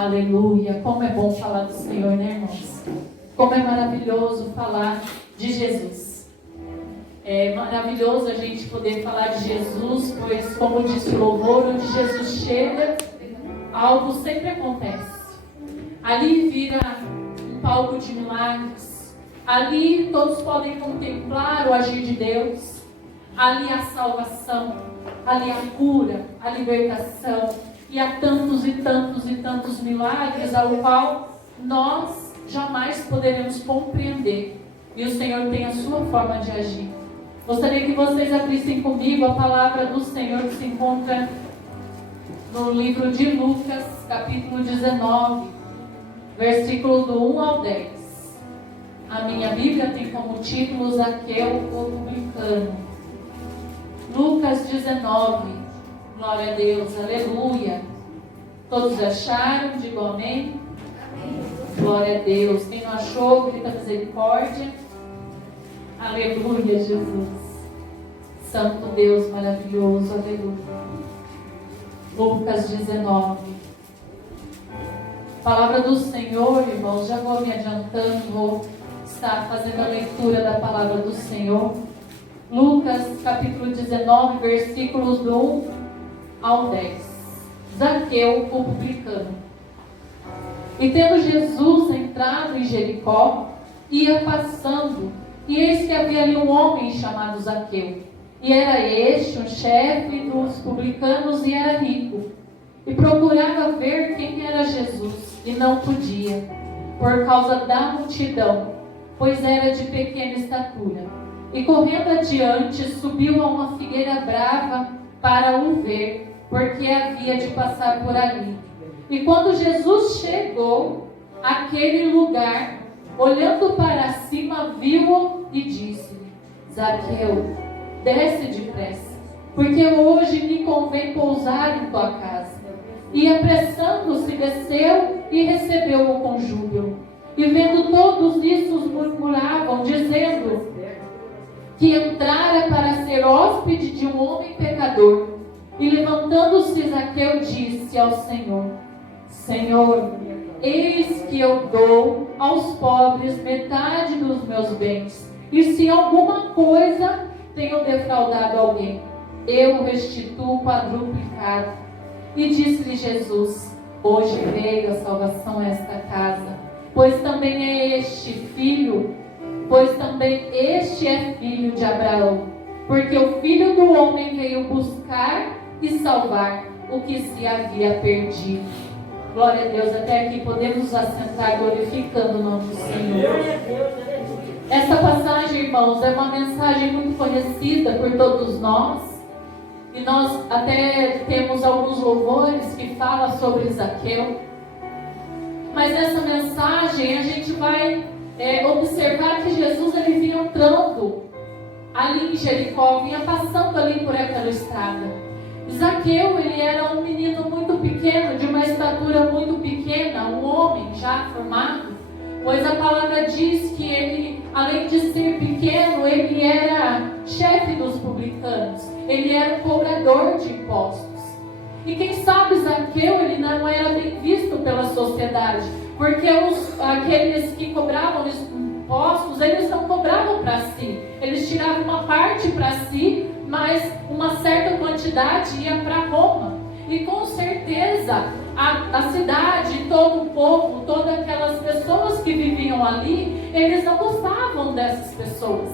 Aleluia, como é bom falar do Senhor, né, irmãos? Como é maravilhoso falar de Jesus. É maravilhoso a gente poder falar de Jesus, pois, como disse o louvor, onde Jesus chega, algo sempre acontece. Ali vira um palco de milagres. Ali todos podem contemplar o agir de Deus. Ali a salvação, ali a cura, a libertação. E há tantos e tantos e tantos milagres ao qual nós jamais poderemos compreender. E o Senhor tem a sua forma de agir. Gostaria que vocês abrissem comigo a palavra do Senhor que se encontra no livro de Lucas, capítulo 19, versículo do 1 ao 10. A minha Bíblia tem como título Zaqueu, o publicano. Lucas 19. Glória a Deus, aleluia. Todos acharam? Digo amém. Amém. Glória a Deus. Quem não achou, grita misericórdia. Aleluia, Jesus. Santo Deus maravilhoso, aleluia. Lucas 19. Palavra do Senhor, irmãos. Já vou me adiantando, vou estar fazendo a leitura da palavra do Senhor. Lucas capítulo 19, versículos do 1 ao 10. Zaqueu, o publicano. E tendo Jesus entrado em Jericó, ia passando, e eis que havia ali um homem chamado Zaqueu. E era este um chefe dos publicanos e era rico. E procurava ver quem era Jesus, e não podia, por causa da multidão, pois era de pequena estatura. E correndo adiante, subiu a uma figueira brava para o ver, porque havia de passar por ali. E quando Jesus chegou àquele lugar, olhando para cima, viu-o e disse-lhe: Zaqueu, desce depressa, porque hoje me convém pousar em tua casa. E apressando-se, desceu e recebeu-o com júbilo. E vendo todos isso, murmuravam, dizendo que entrara para ser hóspede de um homem pecador. E levantando-se, Zaqueu disse ao Senhor: Senhor, eis que eu dou aos pobres metade dos meus bens, e se alguma coisa tenho defraudado alguém, eu restituo quadruplicado. E disse-lhe Jesus: hoje veio a salvação a esta casa, pois também este é filho de Abraão, porque o Filho do Homem veio buscar e salvar o que se havia perdido. Glória a Deus. Até aqui podemos nos assentar glorificando o nome do Senhor. Essa passagem, irmãos, é uma mensagem muito conhecida por todos nós. E nós até temos alguns louvores que falam sobre Zaqueu. Mas nessa mensagem a gente vai observar que Jesus ele vinha entrando ali em Jericó, vinha passando ali por aquela estrada. Zaqueu, ele era um menino muito pequeno, de uma estatura muito pequena, um homem já formado, pois a palavra diz que ele, além de ser pequeno, ele era chefe dos publicanos, ele era um cobrador de impostos. E quem sabe Zaqueu, ele não era bem visto pela sociedade, porque aqueles que cobravam impostos, eles não cobravam para si, eles tiravam uma parte para si, mas uma certa quantidade ia para Roma. E com certeza a cidade, todo o povo, todas aquelas pessoas que viviam ali, eles não gostavam dessas pessoas.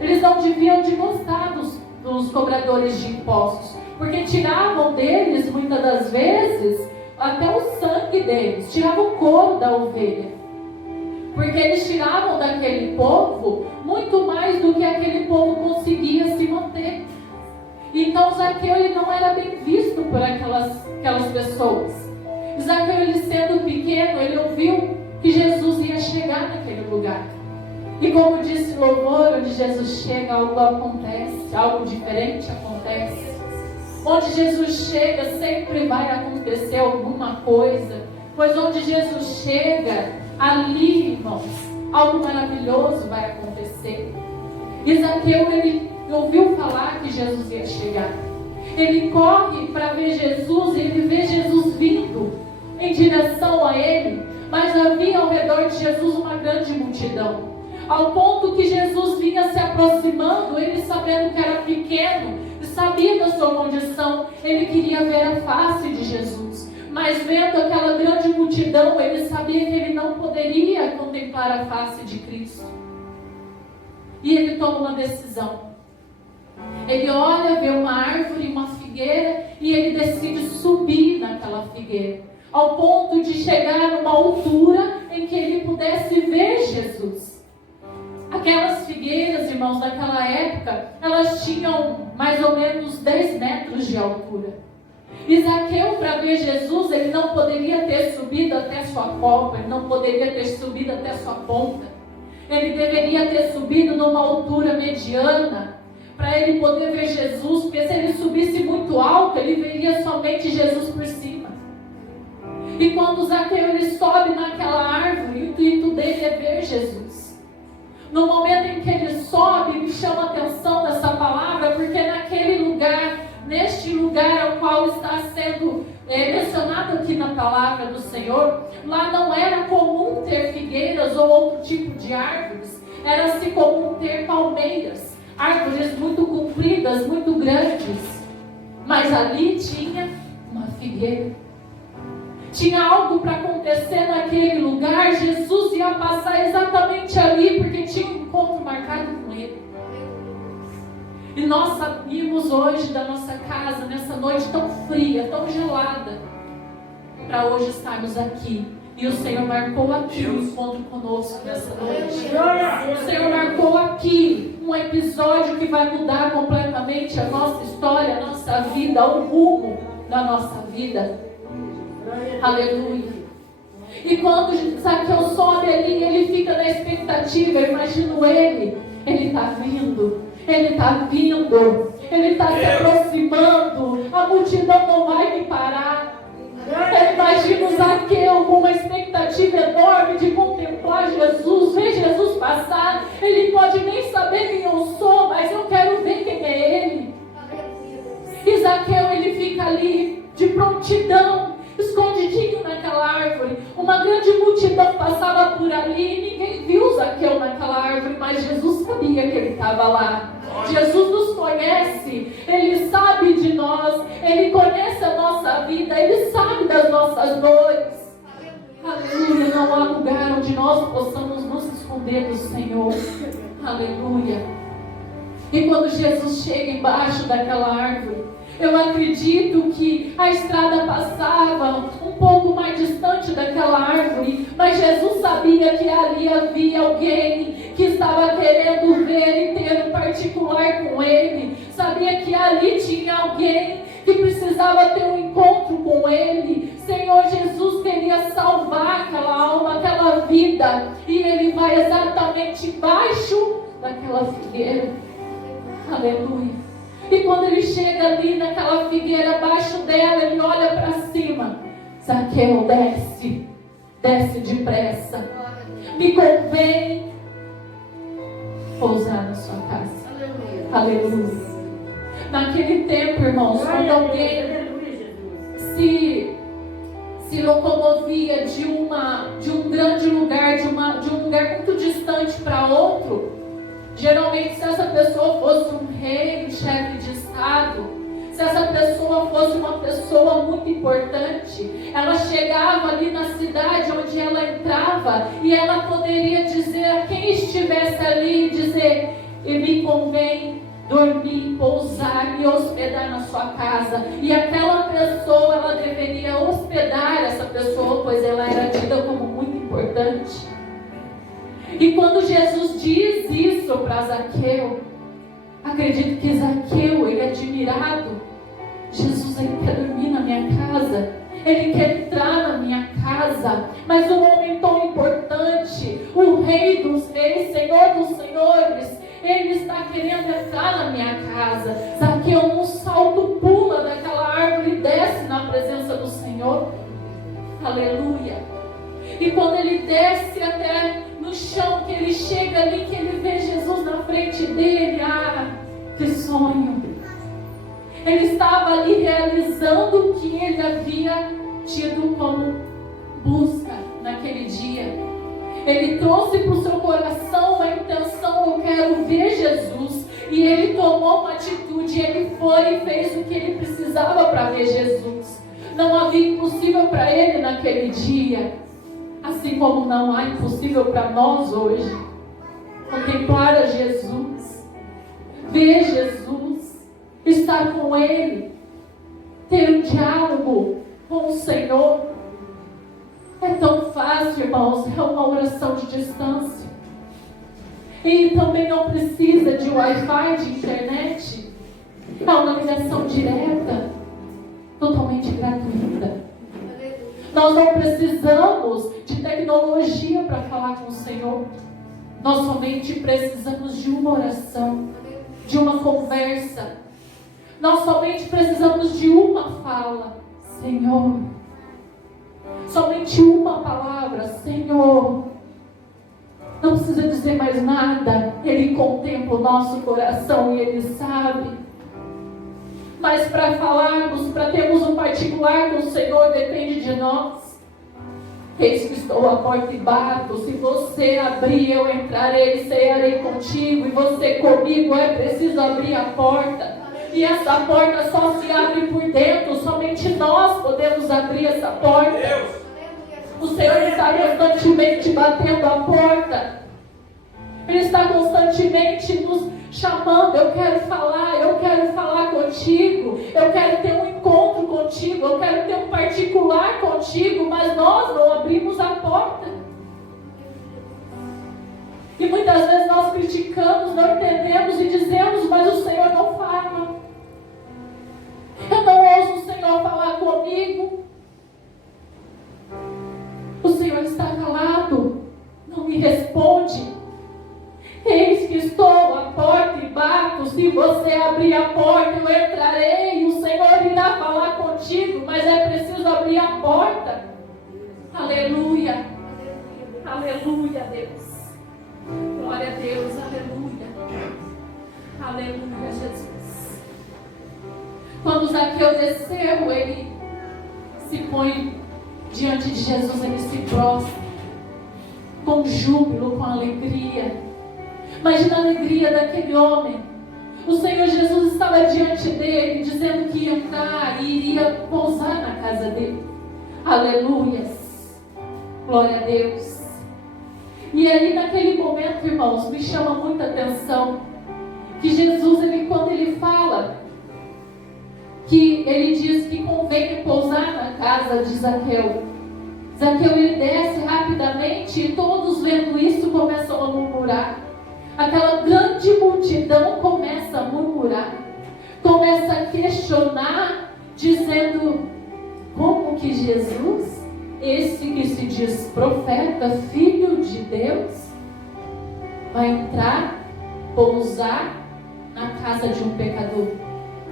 Eles não deviam de gostar dos cobradores de impostos, porque tiravam deles, muitas das vezes, até o sangue deles, tiravam o couro da ovelha. Porque eles tiravam daquele povo muito mais do que aquele povo conseguia se manter. Então Zaqueu ele não era bem visto por aquelas pessoas. Zaqueu, ele sendo pequeno, ele ouviu que Jesus ia chegar naquele lugar. E como disse o louvor, onde Jesus chega, algo acontece, algo diferente acontece. Onde Jesus chega, sempre vai acontecer alguma coisa. Pois onde Jesus chega, ali, irmãos, algo maravilhoso vai acontecer. E Zaqueu, ele ouviu falar que Jesus ia chegar. Ele corre para ver Jesus, ele vê Jesus vindo. em direção a ele, mas havia ao redor de Jesus uma grande multidão. Ao ponto que Jesus vinha se aproximando, ele sabendo que era pequeno, e sabia da sua condição, ele queria ver a face de Jesus. Mas vendo aquela grande multidão, ele sabia que ele não poderia contemplar a face de Cristo. E ele toma uma decisão. Ele olha, vê uma árvore, uma figueira, e ele decide subir naquela figueira, ao ponto de chegar numa altura em que ele pudesse ver Jesus. Aquelas figueiras, irmãos, daquela época, elas tinham mais ou menos 10 metros de altura. E Zaqueu, para ver Jesus, ele não poderia ter subido até sua copa, ele não poderia ter subido até sua ponta. Ele deveria ter subido numa altura mediana, para ele poder ver Jesus, porque se ele subisse muito alto, ele veria somente Jesus por cima. E quando Zaqueu ele sobe naquela árvore, o intuito dele é ver Jesus. No momento em que ele sobe, me chama a atenção nessa palavra, porque naquele lugar, neste lugar ao qual está sendo mencionado aqui na palavra do Senhor, lá não era comum ter figueiras ou outro tipo de árvores, era-se comum ter palmeiras, árvores muito compridas, muito grandes, mas ali tinha uma figueira. Tinha algo para acontecer naquele lugar. Jesus ia passar exatamente ali, porque tinha um encontro marcado com ele. E nós saímos hoje da nossa casa, nessa noite tão fria, tão gelada, para hoje estarmos aqui. E o Senhor marcou aqui um encontro conosco nessa noite. O Senhor marcou aqui um episódio que vai mudar completamente a nossa história, a nossa vida, o rumo da nossa vida. Aleluia. E quando Zaqueu sobe ali, ele fica na expectativa. Eu imagino ele está vindo, ele está vindo, ele está se aproximando, a multidão não vai me parar. Eu imagino Zaqueu com uma expectativa enorme de contemplar Jesus, ver Jesus passar. Ele pode nem saber quem eu sou, mas eu quero ver quem é ele. E Zaqueu ele fica ali de prontidão, escondidinho naquela árvore. Uma grande multidão passava por ali e ninguém viu Zaqueu naquela árvore, mas Jesus sabia que ele estava lá. Jesus nos conhece, Ele sabe de nós, Ele conhece a nossa vida, Ele sabe das nossas dores. Aleluia, não há lugar onde nós possamos nos esconder do Senhor. Aleluia. E quando Jesus chega embaixo daquela árvore, eu acredito que a estrada passava um pouco mais distante daquela árvore, mas Jesus sabia que ali havia alguém que estava querendo ver e ter um particular com ele. Sabia que ali tinha alguém que precisava ter um encontro com ele. Senhor Jesus queria salvar aquela alma, aquela vida, e ele vai exatamente embaixo daquela figueira. Aleluia. E quando ele chega ali naquela figueira, abaixo dela, ele olha para cima. Zaqueu, desce, desce depressa. Me convém pousar na sua casa. Aleluia. Naquele tempo, irmãos, quando alguém se locomovia de um grande lugar, de um lugar muito distante para outro, geralmente, se essa pessoa fosse um rei, um chefe de estado, se essa pessoa fosse uma pessoa muito importante, ela chegava ali na cidade onde ela entrava e ela poderia dizer a quem estivesse ali, dizer: e me convém dormir, pousar e hospedar na sua casa. E aquela pessoa, ela deveria hospedar essa pessoa, pois ela era tida como muito importante. E quando Jesus diz isso para Zaqueu, acredito que Zaqueu, ele é admirado. Jesus, ele quer dormir na minha casa, ele quer entrar na minha casa, mas um homem tão importante, o Rei dos Reis, Senhor dos Senhores, ele está querendo entrar na minha casa. Zaqueu, num salto, pula daquela árvore e desce na presença do Senhor. Aleluia. E quando ele desce até no chão, que ele chega ali, que ele vê Jesus na frente dele, que sonho! Ele estava ali realizando o que ele havia tido como busca naquele dia. Ele trouxe para o seu coração uma intenção: eu quero ver Jesus. E ele tomou uma atitude, ele foi e fez o que ele precisava para ver Jesus. Não havia impossível para ele naquele dia, assim como não há impossível para nós hoje. Contemplar a Jesus, ver Jesus, estar com Ele, ter um diálogo com o Senhor. É tão fácil, irmãos, é uma oração de distância. E também não precisa de Wi-Fi, de internet. É uma ligação direta, totalmente gratuita. Nós não precisamos de tecnologia para falar com o Senhor. Nós somente precisamos de uma oração, de uma conversa. Nós somente precisamos de uma fala: Senhor. Somente uma palavra: Senhor. Não precisa dizer mais nada. Ele contempla o nosso coração e Ele sabe. Mas para falarmos, para termos um particular com o Senhor, depende de nós. Eis que estou à porta e bato. Se você abrir, eu entrarei e cearei contigo. E você comigo. É preciso abrir a porta. E essa porta só se abre por dentro. Somente nós podemos abrir essa porta. O Senhor está constantemente batendo a porta. Ele está constantemente nos chamando: eu quero falar contigo, eu quero ter um encontro contigo, eu quero ter um particular contigo, mas nós não abrimos a porta. E muitas vezes nós criticamos, não entendemos e dizemos: mas o Senhor não fala. Eu não ouço o Senhor falar comigo. O Senhor está calado, não me responde. Eis que estou à porta e bato. Se você abrir a porta, eu entrarei. O Senhor irá falar contigo, mas é preciso abrir a porta. Aleluia. Aleluia, Deus. Glória a Deus. Aleluia. Aleluia, Jesus. Quando Zaqueu desceu, ele se põe diante de Jesus, ele se prostra com júbilo, com alegria. Imagina a alegria daquele homem. O Senhor Jesus estava diante dele, dizendo que ia entrar e iria pousar na casa dele. Aleluias. Glória a Deus. E aí naquele momento, irmãos, me chama muita atenção que Jesus, quando ele fala, que ele diz que convém pousar na casa de Zaqueu. Zaqueu, ele desce rapidamente e todos vendo isso começam a murmurar. Aquela grande multidão começa a murmurar, começa a questionar, dizendo: como que Jesus, esse que se diz profeta, filho de Deus, vai entrar, pousar na casa de um pecador,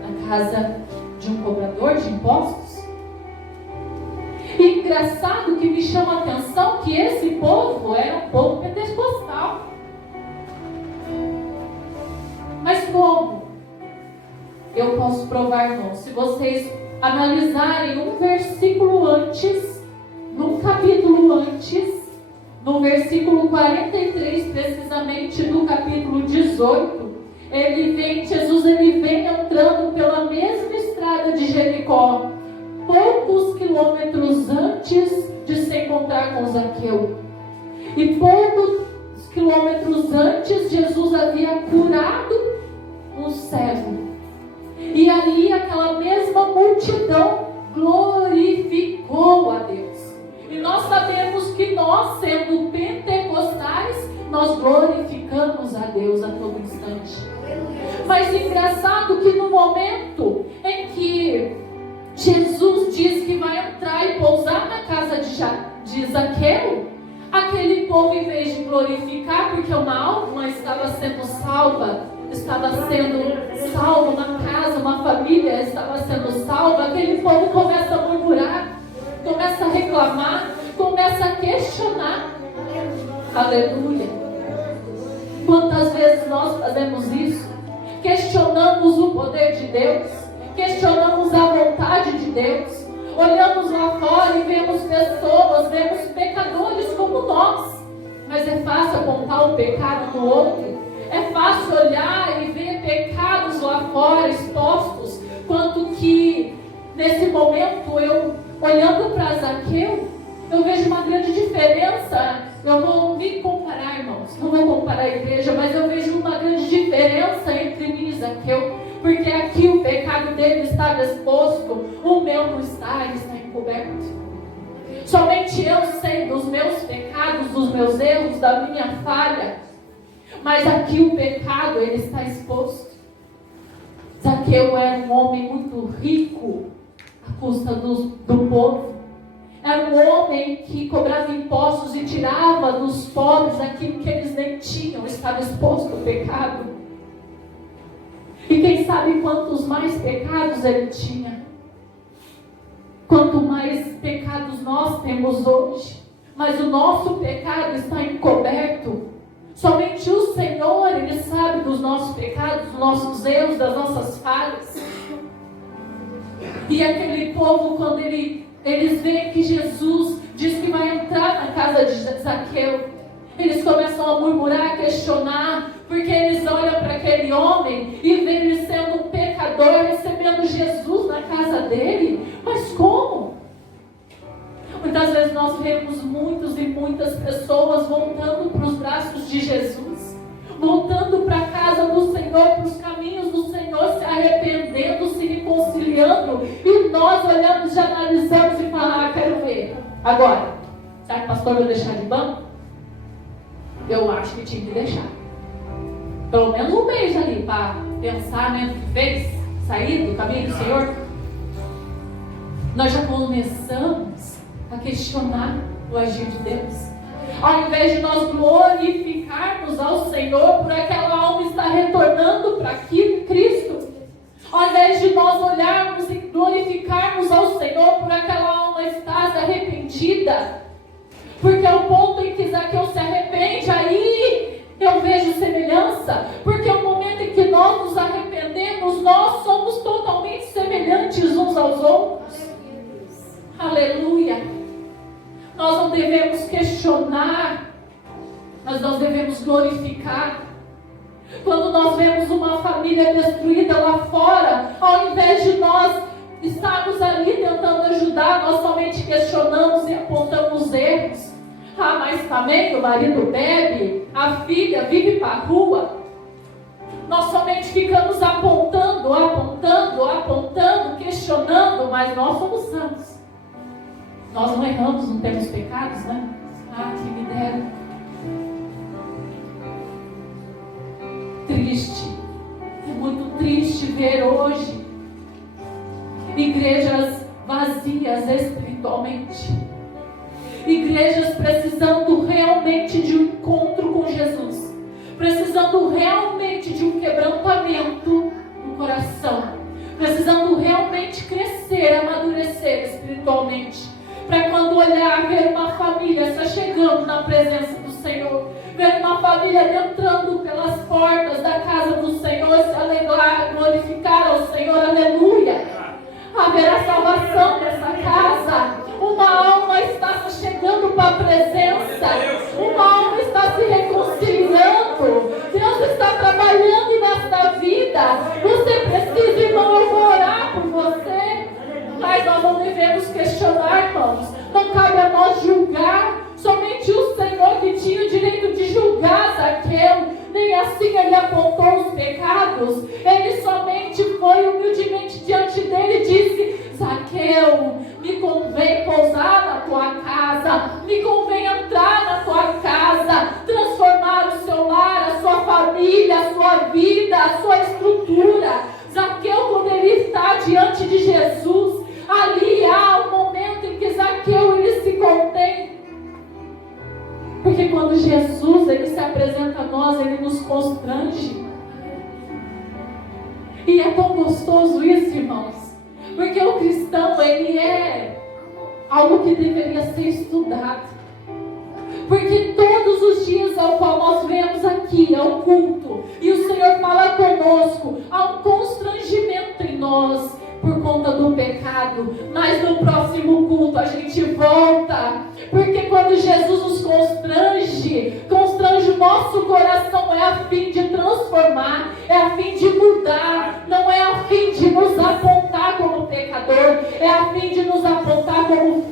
na casa de um cobrador de impostos? E engraçado que me chama a atenção que esse povo era um povo pentecostal. Mas como? Eu posso provar, irmão. Se vocês analisarem um versículo antes, num capítulo antes, no versículo 43, precisamente do capítulo 18, Jesus vem entrando pela mesma estrada de Jericó, poucos quilômetros antes de se encontrar com Zaqueu. E poucos quilômetros antes, Jesus havia curado um cego. E ali aquela mesma multidão glorificou a Deus. E nós sabemos que nós, sendo pentecostais, nós glorificamos a Deus a todo instante. Mas engraçado que no momento em que Jesus diz que vai entrar e pousar na casa de Zaqueu, aquele povo, em vez de glorificar, porque uma alma estava sendo salva, na casa, uma família estava sendo salva, aquele povo começa a murmurar, começa a reclamar, começa a questionar. Aleluia. Quantas vezes nós fazemos isso? Questionamos o poder de Deus, questionamos a vontade de Deus, olhamos lá fora e vemos pessoas, vemos pecadores como nós. Mas é fácil apontar o pecado no outro. É fácil olhar e ver pecados lá fora expostos. Quanto que, nesse momento, eu, olhando para Zaqueu, eu vejo uma grande diferença. Eu vou me comparar, irmãos, não vou comparar a igreja, mas eu vejo uma grande diferença entre mim e Zaqueu. Porque aqui o pecado dele estava exposto, o meu não está, ele está encoberto. Somente eu sei dos meus pecados, dos meus erros, da minha falha. Mas aqui o pecado, ele está exposto. Zaqueu era um homem muito rico, à custa do povo. Era um homem que cobrava impostos e tirava dos pobres aquilo que eles nem tinham. Estava exposto ao pecado. E quem sabe quantos mais pecados ele tinha. Quanto mais pecados nós temos hoje. Mas o nosso pecado está encoberto. Somente o Senhor, Ele sabe dos nossos pecados, dos nossos erros, das nossas falhas. E aquele povo, quando eles veem que Jesus diz que vai entrar na casa de Zaqueu, eles começam a murmurar, a questionar, porque eles olham para aquele homem e veem ele sendo um pecador, recebendo Jesus na casa dele. Mas como? Muitas vezes nós vemos muitos e muitas pessoas voltando para os braços de Jesus, voltando para a casa do Senhor, para os caminhos do Senhor, se arrependendo, se reconciliando, e nós olhamos, já analisamos e falamos, quero ver. Agora, será que o pastor vai deixar de banco? Eu acho que tinha que deixar. Pelo menos um mês ali, para pensar, né, no que fez, sair do caminho do Senhor. Nós já começamos a questionar o agir de Deus. Ao invés de nós glorificarmos ao Senhor por aquela alma estar retornando para Cristo, ao invés de nós olharmos e glorificarmos ao Senhor por aquela alma estar arrependida, porque é o ponto em que Zaqueu se arrepende, aí eu vejo semelhança, porque é o momento em que nós nos arrependemos, nós somos totalmente semelhantes uns aos outros. Aleluia. Nós não devemos questionar, mas nós devemos glorificar. Quando nós vemos uma família destruída lá fora, ao invés de nós estarmos ali tentando ajudar, nós somente questionamos e apontamos erros. Ah, mas também o marido bebe, a filha vive para a rua. Nós somente ficamos apontando, questionando, mas nós somos santos. Nós não erramos, não temos pecados, né? Ah, que me dera. Triste. É muito triste ver hoje igrejas vazias espiritualmente. Igrejas precisando realmente de um encontro com Jesus. Precisando realmente de um quebrantamento no coração. Precisando realmente crescer, amadurecer espiritualmente. Para quando olhar, ver uma família se chegando na presença do Senhor, ver uma família entrando pelas portas da casa do Senhor, se alegrar, glorificar ao Senhor, aleluia. Haverá salvação nessa casa. Uma alma está se chegando para a presença, uma alma está se reconciliando. Deus está trabalhando nesta vida. Você precisa, irmão, eu vou orar por você. Mas nós não devemos questionar, irmãos. Não cabe a nós julgar. Somente o Senhor que tinha o direito de julgar Zaqueu. Nem assim ele apontou os pecados. Ele somente foi humildemente diante dele e disse: Zaqueu, me convém pousar na tua casa. Me convém entrar na tua casa. Transformar o seu lar, a sua família, a sua vida, a sua estrutura. Zaqueu, quando ele está diante de Jesus, ali há um momento em que Zaqueu ele se contém. Porque quando Jesus ele se apresenta a nós, ele nos constrange. E é tão gostoso isso, irmãos. Porque o cristão, ele é algo que deveria ser estudado. Porque todos os dias ao qual nós vemos aqui, é o culto, e o Senhor fala conosco, há um constrangimento em nós, por conta do pecado, mas no próximo culto a gente volta, porque quando Jesus nos constrange o nosso coração, é a fim de transformar, é a fim de mudar, não é a fim de nos apontar como pecador, é a fim de nos apontar como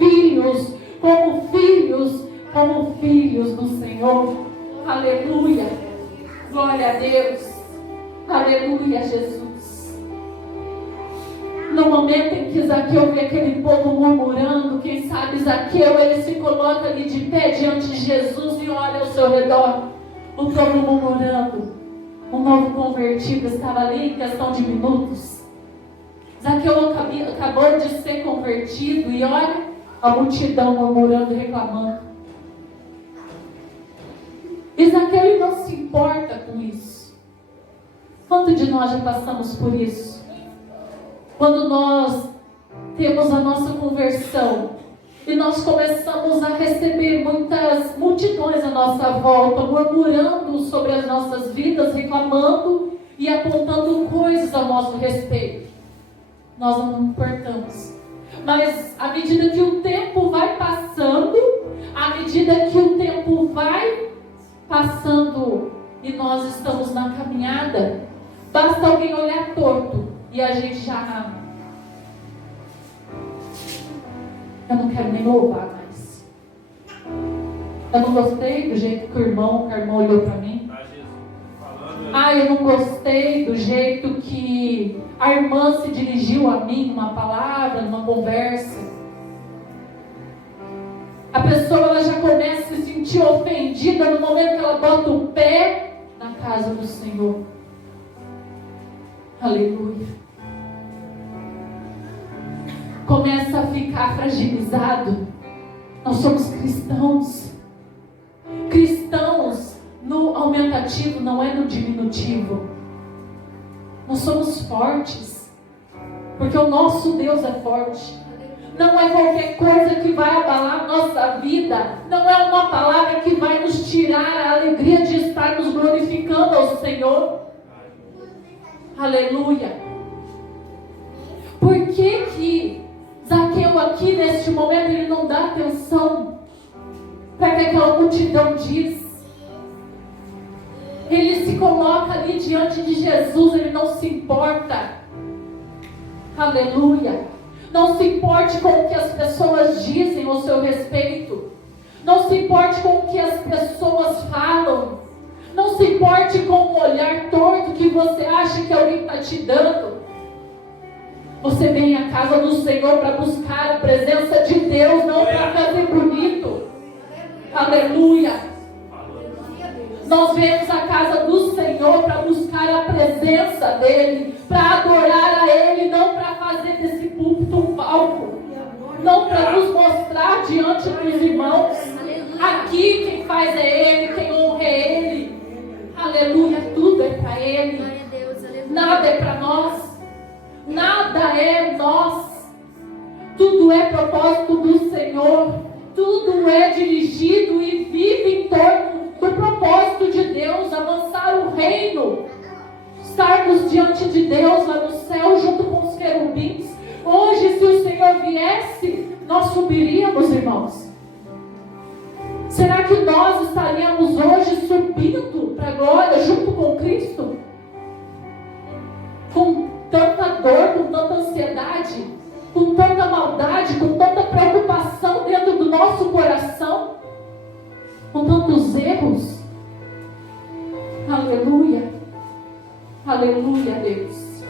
filhos do Senhor. Aleluia, glória a Deus, aleluia, Jesus. No momento em que Zaqueu vê aquele povo murmurando, quem sabe Zaqueu, ele se coloca ali de pé diante de Jesus e olha ao seu redor, o povo murmurando. Um novo convertido estava ali em questão de minutos. Zaqueu acabou de ser convertido e olha a multidão murmurando e reclamando. E Zaqueu, ele não se importa com isso. Quanto de nós já passamos por isso? Quando nós temos a nossa conversão e nós começamos a receber muitas multidões à nossa volta, murmurando sobre as nossas vidas, reclamando e apontando coisas a nosso respeito. Nós não importamos. Mas à medida que o tempo vai passando, e nós estamos na caminhada, basta alguém olhar torto e a gente já... Eu não quero nem louvar mais. Eu não gostei do jeito que a irmã olhou para mim. Eu não gostei do jeito que a irmã se dirigiu a mim numa palavra, numa conversa. A pessoa, ela já começa a se sentir ofendida no momento que ela bota o pé na casa do Senhor. Aleluia. Começa a ficar fragilizado. Nós somos cristãos. Cristãos no aumentativo, não é no diminutivo. Nós somos fortes, porque o nosso Deus é forte. Não é qualquer coisa que vai abalar nossa vida. Não é uma palavra que vai nos tirar a alegria de estar nos glorificando ao Senhor. Aleluia. Por que Zaqueu aqui neste momento ele não dá atenção para que aquela multidão diz? Ele se coloca ali diante de Jesus, ele não se importa. Aleluia. Não se importe com o que as pessoas dizem ao seu respeito. Não se importe com o que as pessoas falam. Não se importe com o olhar torto que você acha que alguém está te dando. Você vem à casa do Senhor para buscar a presença de Deus, não para fazer bonito. Aleluia. Nós vemos a casa do Senhor para buscar a presença dEle, para adorar a Ele, não para fazer desse púlpito um palco, não para nos mostrar diante dos irmãos. Aqui quem faz é Ele, quem honra é Ele. Aleluia, tudo é para Ele, nada é para nós, nada é nós, tudo é propósito do Senhor, tudo é dirigido e vive em torno do propósito de Deus, avançar o reino, estarmos diante de Deus lá no céu junto com os querubins. Hoje, se o Senhor viesse, nós subiríamos, irmãos. Será que nós estaríamos hoje subindo para a glória junto com Cristo? Com tanta dor, com tanta ansiedade, com tanta maldade, com tanta preocupação dentro do nosso coração, com tantos erros. Aleluia. Aleluia, Deus.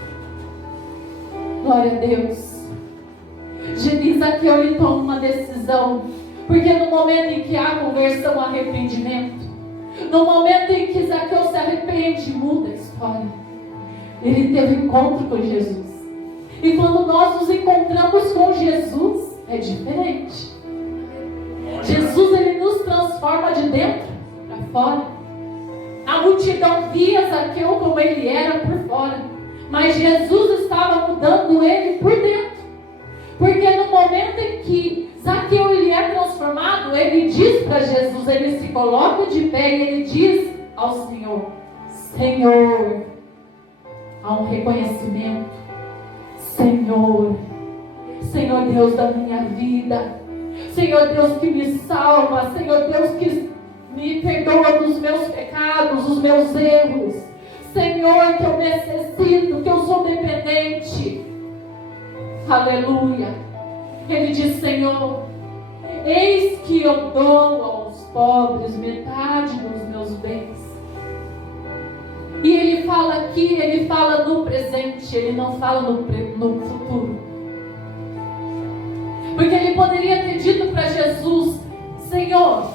Glória a Deus. Zaqueu, ele toma uma decisão, porque no momento em que há conversão, arrependimento, no momento em que Zaqueu se arrepende, muda a história. Ele teve encontro com Jesus. E quando nós nos encontramos com Jesus, é diferente. Jesus, ele nos transforma de dentro para fora. A multidão via Zaqueu como ele era por fora, mas Jesus estava mudando ele por dentro. Porque no momento em que Zaqueu ele é transformado, ele diz para Jesus, ele se coloca de pé e ele diz ao Senhor: Senhor, há um reconhecimento. Senhor Deus da minha vida, Senhor Deus que me salva, Senhor Deus que me perdoa dos meus pecados, dos meus erros, Senhor, que eu necessito, que eu sou dependente. Aleluia. Ele diz: Senhor, eis que eu dou aos pobres metade dos meus bens. E ele fala aqui, ele fala no presente, ele não fala no futuro. Porque ele poderia ter dito para Jesus: Senhor,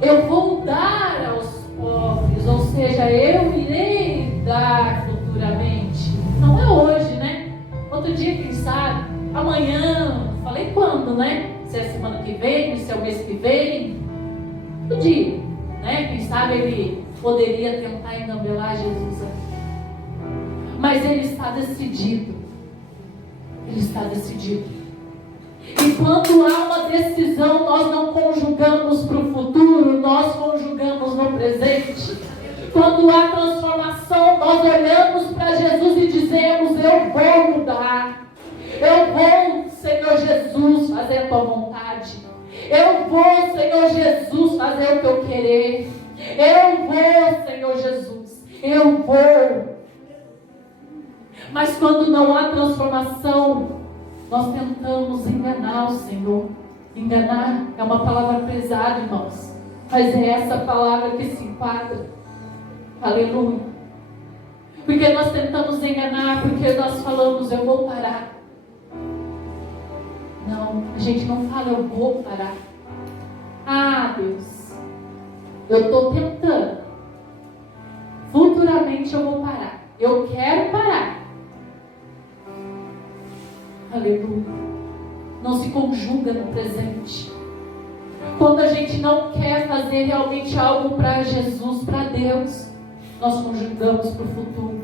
eu vou dar aos pobres, ou seja, eu irei dar futuramente. Não é hoje, né? Outro dia, quem sabe? Amanhã, falei quando, né? Se é semana que vem, se é o mês que vem. Outro dia, né? Quem sabe ele poderia tentar engambelar Jesus aqui. Mas ele está decidido. Ele está decidido. E quando há uma decisão, nós não conjugamos para o futuro, nós conjugamos no presente. Quando há transformação, nós olhamos para Jesus e dizemos: eu vou mudar. Eu vou, Senhor Jesus, fazer a tua vontade. Eu vou, Senhor Jesus, fazer o que eu querer. Eu vou, Senhor Jesus. Eu vou. Mas quando não há transformação, nós tentamos enganar o Senhor. Enganar é uma palavra pesada, irmãos, mas é essa palavra que se enquadra. Aleluia. Porque nós tentamos enganar, porque nós falamos: eu vou parar. Não, a gente não fala: eu vou parar. Ah, Deus, eu estou tentando. Futuramente eu vou parar. Eu quero parar. Aleluia. Não se conjuga no presente. Quando a gente não quer fazer realmente algo para Jesus, para Deus, nós conjugamos para o futuro.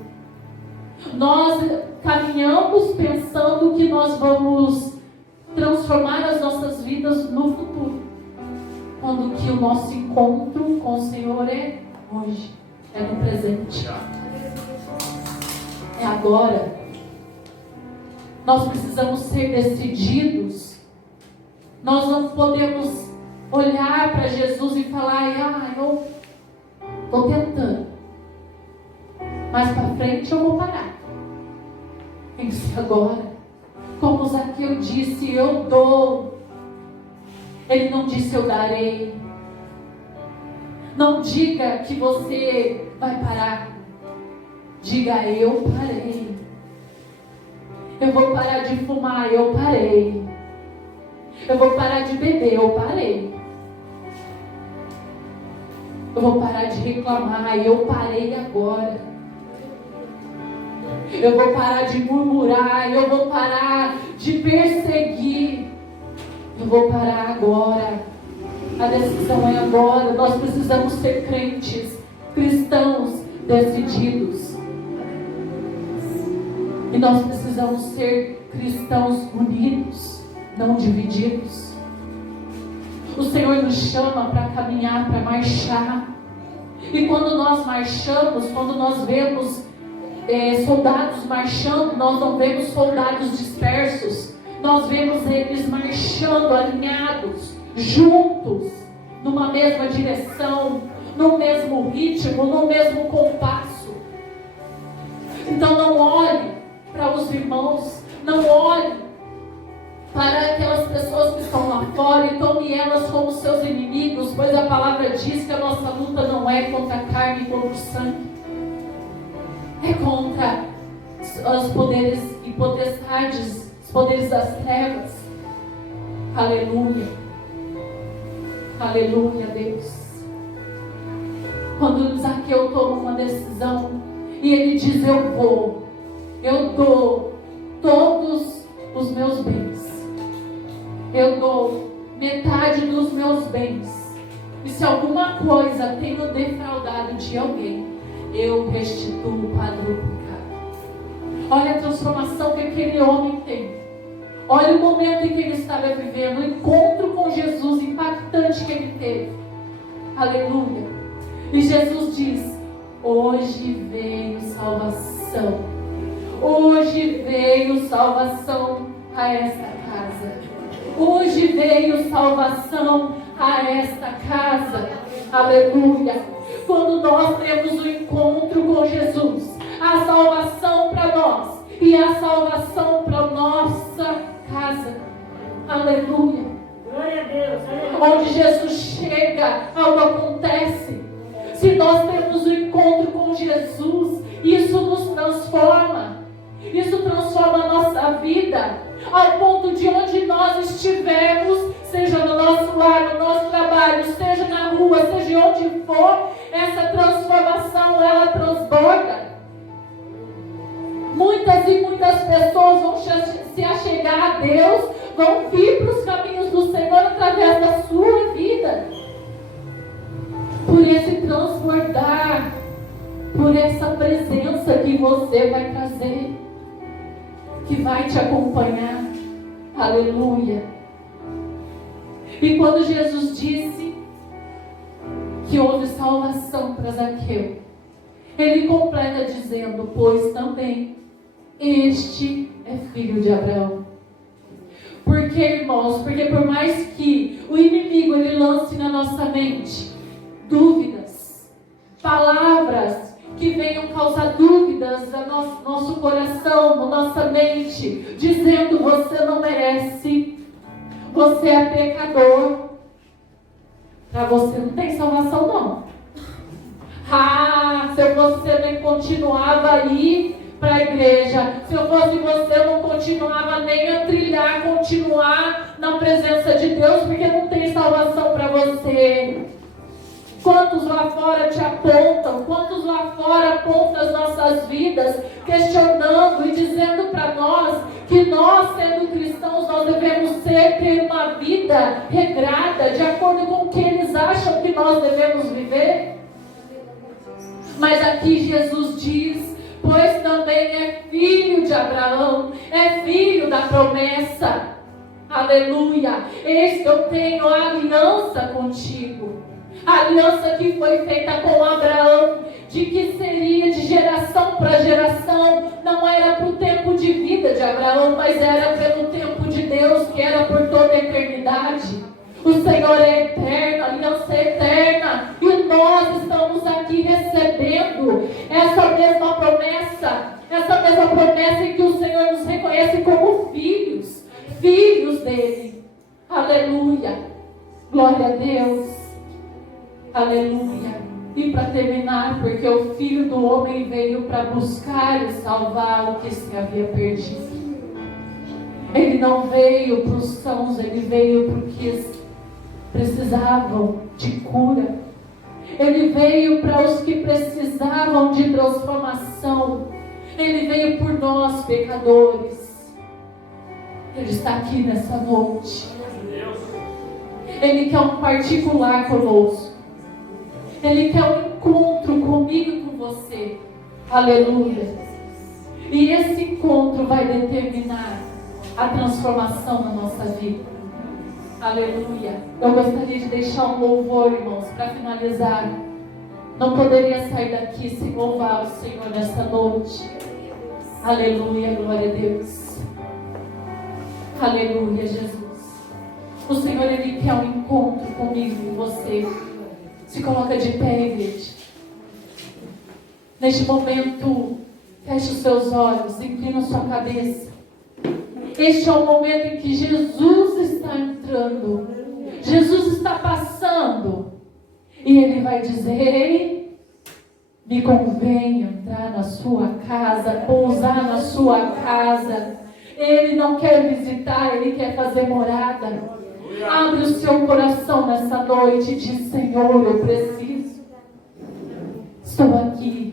Nós caminhamos pensando que nós vamos transformar as nossas vidas no futuro, quando que o nosso encontro com o Senhor é hoje, é no presente, é agora. Nós precisamos ser decididos. Nós não podemos olhar para Jesus e falar: eu estou tentando, mais para frente eu vou parar. Tem que ser agora. Como Zaqueu disse: eu dou. Ele não disse: eu darei. Não diga que você vai parar. Diga: eu parei. Eu vou parar de fumar, eu parei. Eu vou parar de beber, eu parei. Eu vou parar de reclamar, eu parei agora. Eu vou parar de murmurar, eu vou parar de perseguir. Eu vou parar agora. A decisão é agora. Nós precisamos ser crentes, cristãos decididos. E nós precisamos ser cristãos unidos, não divididos. O Senhor nos chama para caminhar, para marchar. E quando nós marchamos, quando nós vemos soldados marchando, nós não vemos soldados dispersos. Nós vemos eles marchando, alinhados, juntos, numa mesma direção, no mesmo ritmo, no mesmo compasso. Então não olhe para os irmãos, não olhe para aquelas pessoas que estão lá fora e tome elas como seus inimigos, pois a palavra diz que a nossa luta não é contra a carne e contra o sangue, é contra os poderes e potestades, os poderes das trevas. Aleluia, aleluia, Deus. Quando Zaqueu toma uma decisão e ele diz: eu dou todos os meus bens, eu dou metade dos meus bens, e se alguma coisa tenho defraudado de alguém, eu restituo quadruplicado. Olha a transformação que aquele homem tem. Olha o momento em que ele estava vivendo, o encontro com Jesus impactante que ele teve. Aleluia. E Jesus diz: hoje veio salvação. Hoje veio salvação a esta casa. Hoje veio salvação a esta casa. Aleluia. Quando nós temos o encontro com Jesus, a salvação para nós e a salvação para nossa casa. Aleluia. Glória a Deus. Aleluia. Onde Jesus chega, algo acontece. Se nós temos o encontro com Jesus, isso nos transforma. Isso transforma a nossa vida, ao ponto de onde nós estivermos, seja no nosso lar, no nosso trabalho, seja na rua, seja onde for, essa transformação, ela transborda. Muitas e muitas pessoas vão se achegar a Deus, vão vir para os caminhos do Senhor através da sua vida. Por esse transbordar, por essa presença que você vai trazer, que vai te acompanhar. Aleluia. E quando Jesus disse que houve salvação para Zaqueu, ele completa dizendo: pois também este é filho de Abraão. Por que, irmãos? Porque por mais que o inimigo ele lance na nossa mente dúvidas, palavras que venham causar dúvidas no nosso coração, na nossa mente, dizendo: você não merece, você é pecador. Para você não tem salvação não. Se você nem continuava a ir para a igreja, se eu fosse você, eu não continuava nem a trilhar, continuar na presença de Deus, porque não tem salvação para você. Quantos lá fora te apontam, quantos lá fora apontam as nossas vidas, questionando e dizendo para nós que nós, sendo cristãos, nós devemos ter uma vida regrada, de acordo com o que eles acham que nós devemos viver. Mas aqui Jesus diz: pois também é filho de Abraão, é filho da promessa. Aleluia. Eis que eu tenho a aliança contigo. A aliança que foi feita com Abraão, de que seria de geração para geração, não era para o tempo de vida de Abraão, mas era pelo tempo de Deus, que era por toda a eternidade. O Senhor é eterno, a aliança é eterna, e nós estamos aqui recebendo essa mesma promessa em que o Senhor nos reconhece como filhos dele. Aleluia. Glória a Deus. Aleluia. E para terminar, porque o Filho do Homem veio para buscar e salvar o que se havia perdido. Ele não veio para os sãos, ele veio para os que precisavam de cura. Ele veio para os que precisavam de transformação. Ele veio por nós, pecadores. Ele está aqui nessa noite. Ele quer um particular conosco. Ele quer um encontro comigo e com você. Aleluia. E esse encontro vai determinar a transformação na nossa vida. Aleluia. Eu gostaria de deixar um louvor, irmãos, para finalizar. Não poderia sair daqui sem louvar o Senhor nessa noite. Aleluia, glória a Deus. Aleluia, Jesus. O Senhor, Ele quer um encontro comigo e com você. Se coloca de pé, igreja. Neste momento, feche os seus olhos, inclina a sua cabeça. Este é o momento em que Jesus está entrando. Jesus está passando. E Ele vai dizer: ei, me convém entrar na sua casa, pousar na sua casa. Ele não quer visitar, Ele quer fazer morada. Abre o seu coração nessa noite e diz: Senhor, eu preciso. Estou aqui.